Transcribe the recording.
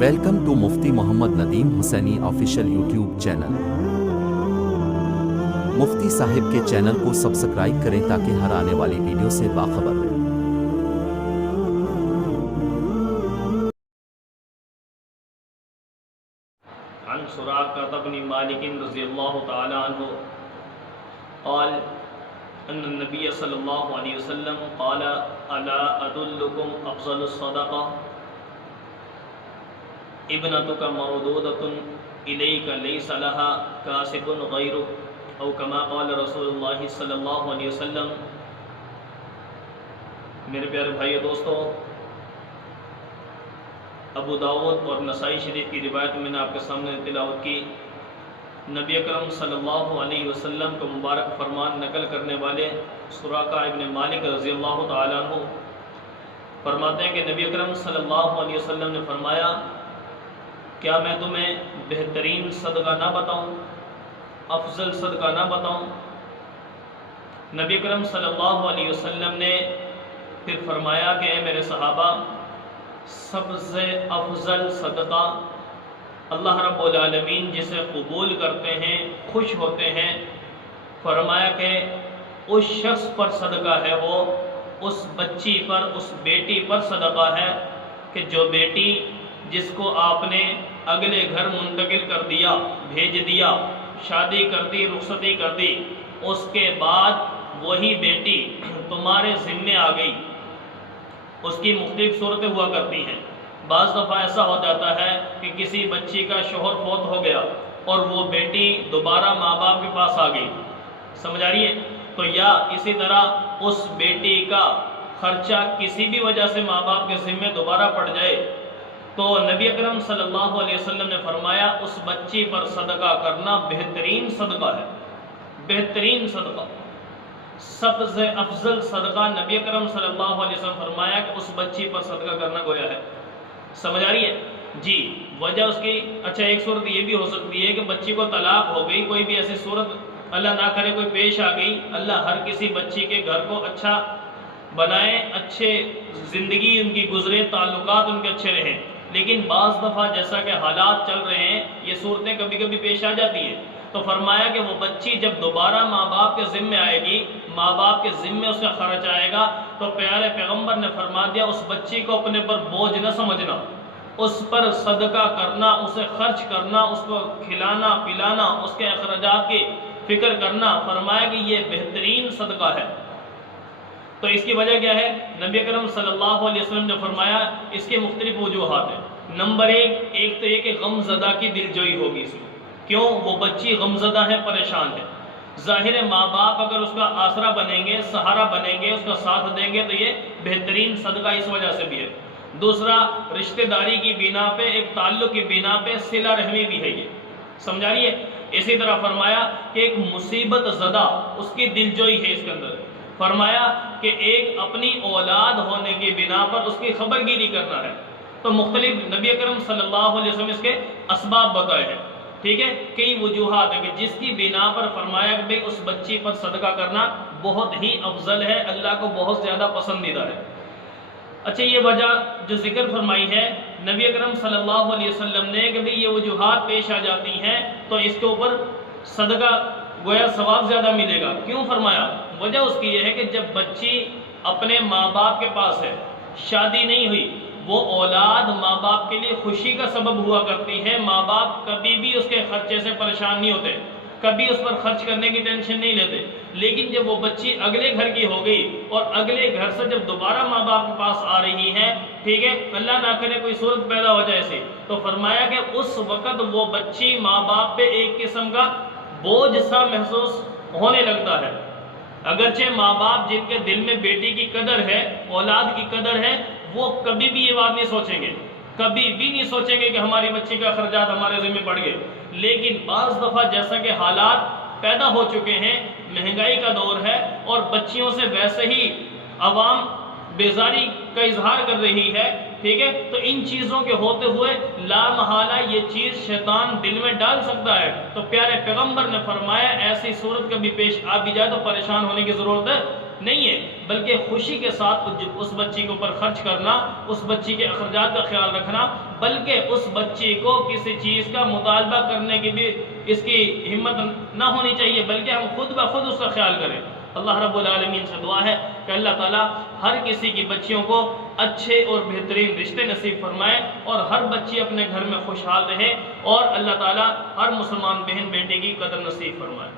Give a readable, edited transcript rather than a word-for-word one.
Welcome to Mufti Muhammad Nadeem Hussaini official YouTube channel. Mufti sahab کے channel کو subscribe کریں تاکہ ہر آنے والی ویڈیو سے باخبر رہیں۔ عن سراقة بن مالك رضي الله تعالى عنه قال أن النبي صلى الله عليه وسلم قال ألا أدلكم أفضل الصدقة ابنتك مردودة إليك ليس لها كاسب غيرك أو كما قال رسول الله صلی اللہ علیہ وسلم۔ میرے پیارے بھائی دوستو، ابو داؤد اور نسائی شریف کی روایت میں نے آپ کے سامنے تلاوت کی۔ نبی اکرم صلی اللہ علیہ وسلم کو مبارک فرمان نقل کرنے والے سراقہ ابن مالک رضی اللہ تعالیٰ عنہ فرماتے ہیں کہ نبی اکرم صلی اللہ علیہ وسلم نے فرمایا، کیا میں تمہیں بہترین صدقہ نہ بتاؤں، افضل صدقہ نہ بتاؤں؟ نبی اکرم صلی اللہ علیہ وسلم نے پھر فرمایا کہ اے میرے صحابہ، سب سے افضل صدقہ اللہ رب العالمین جسے قبول کرتے ہیں، خوش ہوتے ہیں، فرمایا کہ اس شخص پر صدقہ ہے، وہ اس بچی پر، اس بیٹی پر صدقہ ہے کہ جو بیٹی جس کو آپ نے اگلے گھر منتقل کر دیا، بھیج دیا، شادی کر دی، رخصتی کر دی، اس کے بعد وہی بیٹی تمہارے ذمے آ گئی۔ اس کی مختلف صورتیں ہوا کرتی ہیں۔ بعض دفعہ ایسا ہو جاتا ہے کہ کسی بچی کا شوہر فوت ہو گیا اور وہ بیٹی دوبارہ ماں باپ کے پاس آ گئی، سمجھ آ رہی ہے؟ تو یا اسی طرح اس بیٹی کا خرچہ کسی بھی وجہ سے ماں باپ کے ذمے دوبارہ پڑ جائے، تو نبی اکرم صلی اللہ علیہ وسلم نے فرمایا اس بچی پر صدقہ کرنا بہترین صدقہ ہے، بہترین صدقہ، سب سے افضل صدقہ نبی اکرم صلی اللہ علیہ وسلم فرمایا کہ اس بچی پر صدقہ کرنا گویا ہے۔ سمجھ آ رہی ہے؟ جی، وجہ اس کی اچھا ایک صورت یہ بھی ہو سکتی ہے کہ بچی کو طلاق ہو گئی، کوئی بھی ایسی صورت اللہ نہ کرے کوئی پیش آ گئی۔ اللہ ہر کسی بچی کے گھر کو اچھا بنائے، اچھے زندگی ان کی گزرے، تعلقات ان کے اچھے رہیں، لیکن بعض دفعہ جیسا کہ حالات چل رہے ہیں یہ صورتیں کبھی کبھی پیش آ جاتی ہیں، تو فرمایا کہ وہ بچی جب دوبارہ ماں باپ کے ذمے آئے گی، ماں باپ کے ذمے اس کا خرچ آئے گا، تو پیارے پیغمبر نے فرما دیا اس بچی کو اپنے پر بوجھ نہ سمجھنا، اس پر صدقہ کرنا، اسے خرچ کرنا، اس کو کھلانا پلانا، اس کے اخراجات کی فکر کرنا، فرمایا کہ یہ بہترین صدقہ ہے۔ تو اس کی وجہ کیا ہے؟ نبی اکرم صلی اللہ علیہ وسلم نے فرمایا اس کے مختلف وجوہات ہیں۔ نمبر ایک تو یہ کہ غم زدہ کی دلجوئی ہوگی اس میں، کیوں؟ وہ بچی غم زدہ ہے، پریشان ہے، ظاہر ہے ماں باپ اگر اس کا آسرا بنیں گے، سہارا بنیں گے، اس کا ساتھ دیں گے تو یہ بہترین صدقہ اس وجہ سے بھی ہے۔ دوسرا، رشتہ داری کی بنا پہ، ایک تعلق کی بنا پہ صلہ رحمی بھی ہے، یہ سمجھا رہی ہے؟ اسی طرح فرمایا کہ ایک مصیبت زدہ اس کی دلجوئی ہے اس کے اندر، فرمایا کہ ایک اپنی اولاد ہونے کی بنا پر اس کی خبر گیری کرنا ہے۔ تو مختلف نبی اکرم صلی اللہ علیہ وسلم اس کے اسباب بتائے ہیں، ٹھیک ہے؟ کئی وجوہات ہیں کہ جس کی بنا پر فرمایا کہ بھئی اس بچی پر صدقہ کرنا بہت ہی افضل ہے، اللہ کو بہت زیادہ پسندیدہ ہے۔ اچھا، یہ وجہ جو ذکر فرمائی ہے نبی اکرم صلی اللہ علیہ وسلم نے کہ بھئی یہ وجوہات پیش آ جاتی ہیں تو اس کے اوپر صدقہ گویا ثواب زیادہ ملے گا۔ کیوں فرمایا؟ وجہ اس کی یہ ہے کہ جب بچی اپنے ماں باپ کے پاس ہے، شادی نہیں ہوئی، وہ اولاد ماں باپ کے لیے خوشی کا سبب ہوا کرتی ہے، ماں باپ کبھی بھی اس کے خرچے سے پریشان نہیں ہوتے، کبھی اس پر خرچ کرنے کی ٹینشن نہیں لیتے، لیکن جب وہ بچی اگلے گھر کی ہو گئی اور اگلے گھر سے جب دوبارہ ماں باپ کے پاس آ رہی ہے، ٹھیک ہے، اللہ نہ کرے کوئی صورت پیدا ہو جائے ایسی، تو فرمایا کہ اس وقت وہ بچی ماں باپ پہ ایک قسم کا بوجھ سا محسوس ہونے لگتا ہے۔ اگرچہ ماں باپ جن کے دل میں بیٹی کی قدر ہے، اولاد کی قدر ہے، وہ کبھی بھی یہ بات نہیں سوچیں گے، کبھی بھی نہیں سوچیں گے کہ ہماری بچی کا اخراجات ہمارے ذمہ پڑ گئے، لیکن بعض دفعہ جیسا کہ حالات پیدا ہو چکے ہیں، مہنگائی کا دور ہے اور بچیوں سے ویسے ہی عوام بیزاری کا اظہار کر رہی ہے، ٹھیک ہے، تو ان چیزوں کے ہوتے ہوئے لا محالہ یہ چیز شیطان دل میں ڈال سکتا ہے۔ تو پیارے پیغمبر نے فرمایا ایسی صورت کبھی پیش آ بھی جائے تو پریشان ہونے کی ضرورت نہیں ہے، بلکہ خوشی کے ساتھ اس بچی کے اوپر خرچ کرنا، اس بچی کے اخراجات کا خیال رکھنا، بلکہ اس بچی کو کسی چیز کا مطالبہ کرنے کی بھی اس کی ہمت نہ ہونی چاہیے، بلکہ ہم خود بخود اس کا خیال کریں۔ اللہ رب العالمین سے دعا ہے کہ اللہ تعالیٰ ہر کسی کی بچیوں کو اچھے اور بہترین رشتے نصیب فرمائے، اور ہر بچی اپنے گھر میں خوشحال رہے، اور اللہ تعالیٰ ہر مسلمان بہن بیٹے کی قدر نصیب فرمائے۔